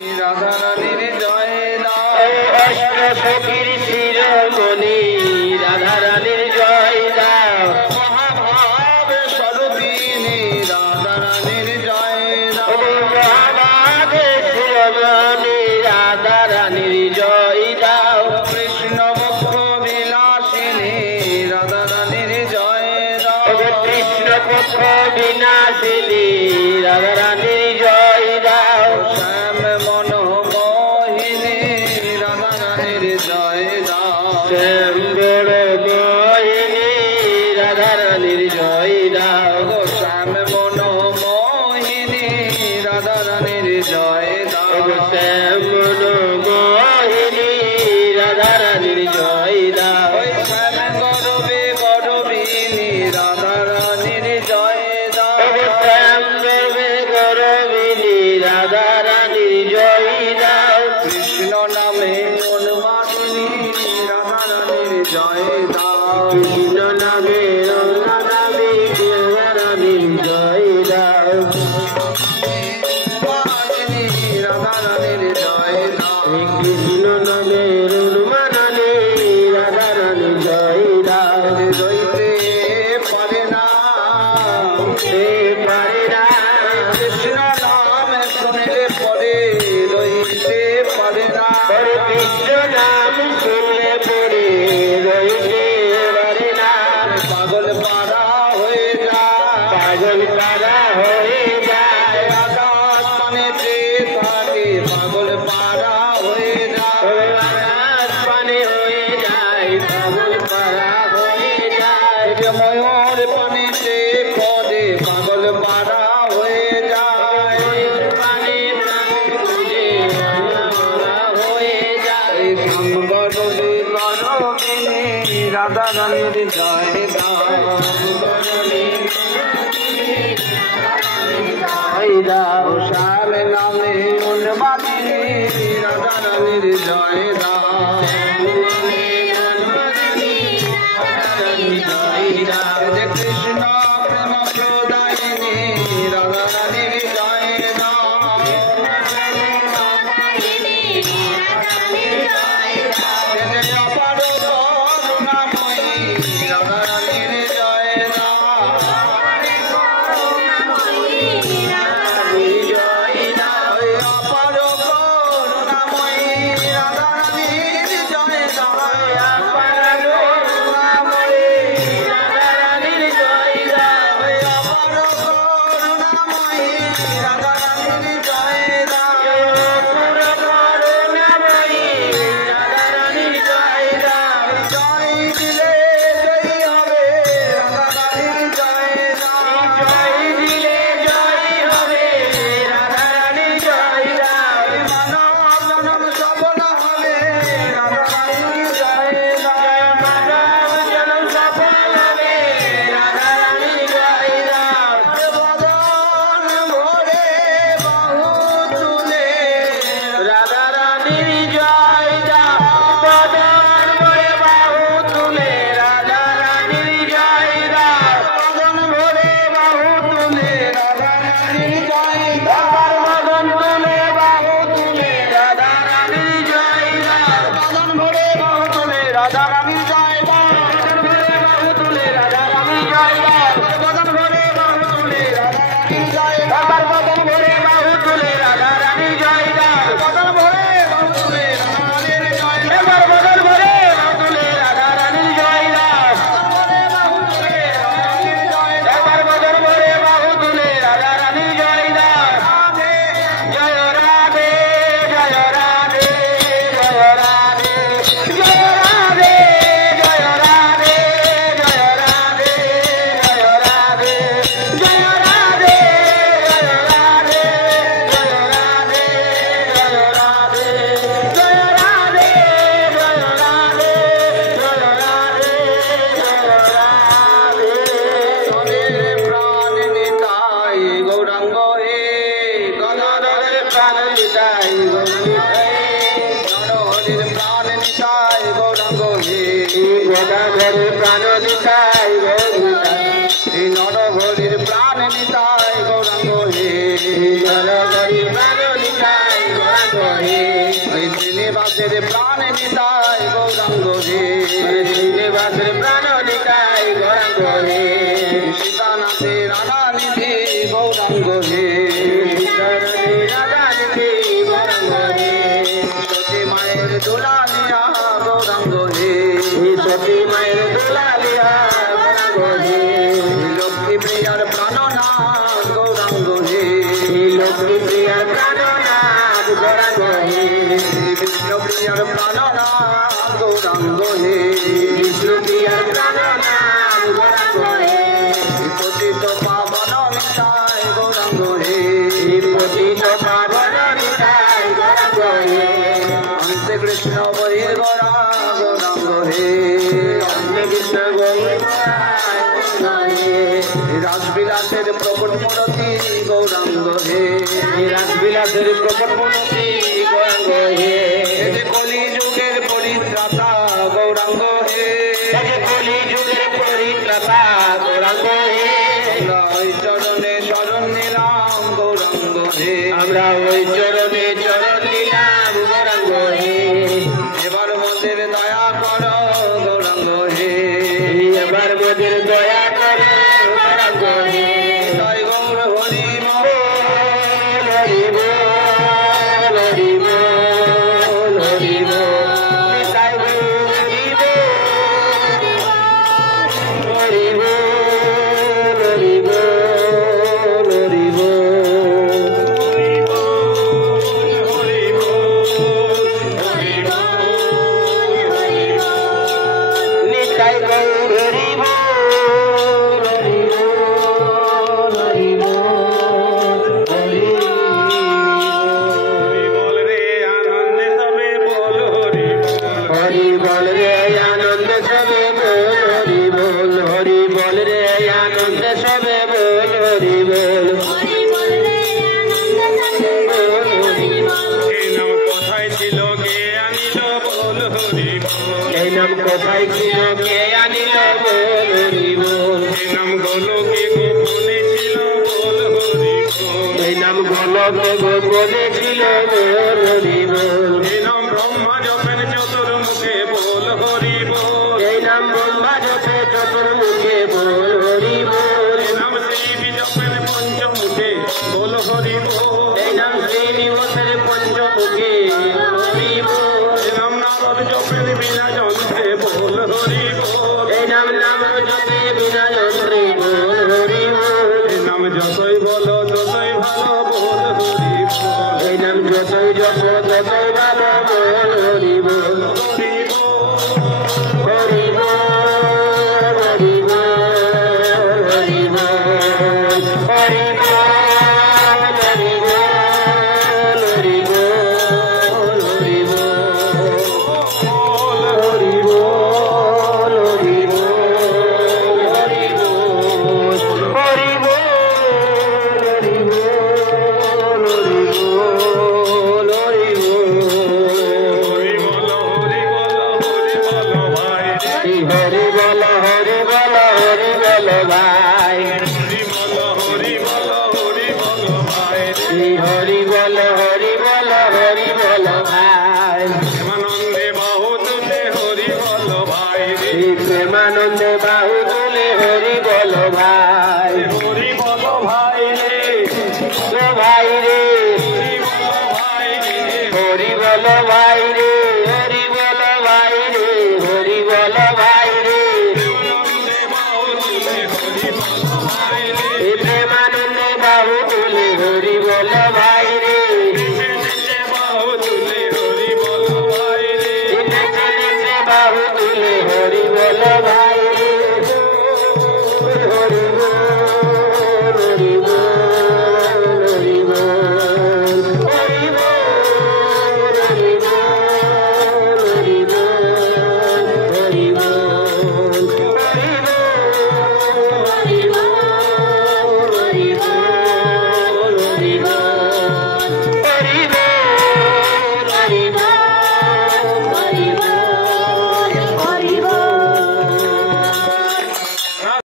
রাধা রানীর জয় দাও। অষ্ট সখীর শিরোমণি রাধা রানীর জয় দাও। মহাভাব স্বরূপিণী রাধা রানীর জয় দাও। মহাভাব শিরোমণি রাধা রানীর জয় দাও। কৃষ্ণ মুখ বিলাসিনী রাধা রানীর জয় দাও। কৃষ্ণ মুখ বিনাশিনী রাধা রানীর জয় দাও। শ্যাম মনোমোহিনী রাধা রানীর জয় দাও। শ্যাম বড় মোহিনী রাধা রানীর জয় দাও। শ্যাম মনোমোহিনী রাধা রানীর জয় দাও। শ্যাম মনোমোহিনী রাধা রানীর জয় দাও। শ্যাম গরবে গরবিনী রাধা রানীর জয় দাও। শ্যাম গরবে গরবিনী রাধা রানীর জয় দাও। কৃষ্ণ নামে উন্মাদিনী রাধা রানীর জয় দাও। কৃষ্ণ নামে উন্মাদিনী রাধা রানীর জয় দাও। উন্মাদিনী রাধা রানীর জয় দাও। কৃষ্ণ নামে উন্মাদিনী রাধা রানীর জয় দাও। রইতে পারে না পারে না কৃষ্ণ নাম শুনলে পরে রইতে পারে না। কৃষ্ণ নাম শুনলে পরে রইতে পারে না। পাগল পারা হয়ে যায় পাগল পারা হয়ে যায়। আকাশ পানেতে থাকে পাগল পারা হয়ে যায়। আকাশ পানে হয়ে যায় পাগল পারা হয়ে যায়। ময়ূর পানেতে পদে পাগল পারা হয়ে যায়। পানে খুঁজে হয়ে যায়। গরবে গরবিনী রাধা রানীর জয় দাও। জয় দাও। শ্যাম নামে উন্মাদিনী রাধা রানীর জয় দাও। কৃষ্ণ প্রেম প্রদায়িনী রাধা রানীর জয় দাও। অপার করুণাময়ী রাধা রানীর জয় দাও। জয় দাও। অপার করুণাময়ী রাধা রানীর জয় দাও। অপার করুণাময়ী রাধা রানীর জয় দাও। অপার করুণাময়ী রাধা রানীর জয় দাও। অপার করুণাময়ী রাধা রানীর জয় দাও। জয় দিলে জয় হবে রাধা রানীর জয় দাও। জয় দিলে জয় হবে রাধা রানীর জয় দাও। মানব জনম সফল হবে রাধা রানীর জয় দাও। মানব জনম সফল হবে রাধা রানীর জয় দাও। বদন ভরে বাহু তুলে রাধা রানীর জয় দাও। বদন ভরে বাহু তুলে রাধা রানীর জয় দাও। বদন ভরে বাহু তুলে রাধা রানীর জয় দাও। বদন তুলে বাহু তুলে রাধা রানীর জয় দাও। বদন ভরে বাহু তুলে রাধা রানীর জয় দাও। বদন ভরে বাহু তুলে রাধা রানীর জয় দাও। বদন ভরে বাহু তুলে রাধা রানীর জয় দাও। বদন ভরে বাহু তুলে রাধা রানীর জয় দাও। বদন ভরে বাহু তুলে রাধা রানীর জয় দাও। বদন ভরে বাহু তুলে রাধা রানীর জয় দাও। বদন ভরে বাহু তুলে রাধা রানীর জয় দাও। জয় রাধে জয় রাধে জয় রাধে জয় রাধে জয় রাধে জয় রাধে জয় রাধে জয় রাধে জয় রাধে জয় রাধে জয় রাধে জয় রাধে জয় রাধে জয় রাধে জয় রাধে। সোনের প্রাণ নিতাই গৌরাঙ্গ হে গদাধরের প্রাণ নিতাই নরহরির প্রাণ নিতাই গৌরাঙ্গ হে গদাধরের প্রাণ নিতাই নরহরির প্রাণ নিতাই গৌরাঙ্গ হে নরহরির প্রাণ নিতাই গৌরাঙ্গ গৌরাঙ্গ হে ওই শ্রীনিবাসের প্রাণ নিতাই গৌরাঙ্গ হে শ্রীনিবাসের প্রাণ নিতাই গৌরাঙ্গ হে সীতানাথে রাধা নিধি গৌরাঙ্গ হে রাধা নিধি গৌরাঙ্গ হে সতী মায়ের দুলালিয়া গৌরাঙ্গ হে সতী মায়ের দুলালিয়া গৌরাঙ্গ হে লক্ষ্মী প্রিয়ার প্রাণনাথ গৌরাঙ্গ হে লক্ষ্মী প্রিয়ার প্রাণনাথ গৌরাঙ্গ হে বিষ্ণু প্রিয়ার প্রাণনাথ গৌরাঙ্গ হে বিষ্ণু প্রিয়ার প্রাণনাথ গৌরাঙ্গ হে পতিত পাবন নিতাই গৌরাঙ্গ হে পতিত পাবন নিতাই গৌরাঙ্গ হে অন্তে কৃষ্ণ বহির্গরা গৌরাঙ্গ হে অন্তে কৃষ্ণ বহির্গরা রাসবিলাসের প্রকট মূর্তি গৌরাঙ্গ হে রাসবিলাসের প্রকট মূর্তি গৌরাঙ্গ হে কলি যুগের পরিত্রাতা গৌরাঙ্গ হে কলি যুগের পরিত্রাতা গৌরাঙ্গ হে ওই চরণে শরণ নিলাম গৌরাঙ্গ হে আমরা ওই চরণে চরণ নিলাম গৌরাঙ্গ হে এবার মোদের দয়া করো গৌরাঙ্গ হে এবার মোদের দয়া করো গৌরাঙ্গ হে জয় গৌর হরি বল হরি বল হরি বল হরি বল নিতাই গৌর হরি বল হরি বল হরি বল নিতাই গৌর হরি বল হরি বল হরি বল হরি বল রে আনন্দে সবে বল হরি বল রে আনন্দে সবে বল হরি বল হরি বল রে আনন্দে সবে বল হরি বল হরি বল রে আনন্দে সবে বল এই নাম কোথায় ছিল কে আনিল বল হরি বল এই নাম কোথায় ছিল কে আনিল বল হরি বল এই নাম গোলকে গোপনে ছিল বল হরি বল এই নাম গোলকে গোপনে ছিল বল হরি বল এই নাম ব্রহ্মা জপেন চতুর্মুখে বল হরি বল এই নাম ব্রহ্মা জপে চতুর্মুখে বল হরি বল এই নাম শিব জপেন পঞ্চমুখে বল হরি বল এই নাম শ্রীনিবাসের পঞ্চমুখে হরি বল এই নাম নারদ জপেন বিনা যন্ত্রে বল হরি বল এই নাম জপে বিনা যন্ত্রে বল হরি বল এই নাম যতই বলো ততই ভালো বল হরি বল এই নাম যতই জপ ততই ভালো বল হরি বল হরি বল হরি বল হরি বল হরি বল হরি বল হরি বল হরি বল হরি বল হরি বল हरि बोल हरि बोल हरि बोल भाई हरि बोल हरि बोल हरि बोल भाई प्रेमानंदे बाहु तुले हरि बोल भाई प्रेमानंदे बाहु तुले हरि बोल भाई हरि बोल भाई रे भाई रे हरि बोल भाई रे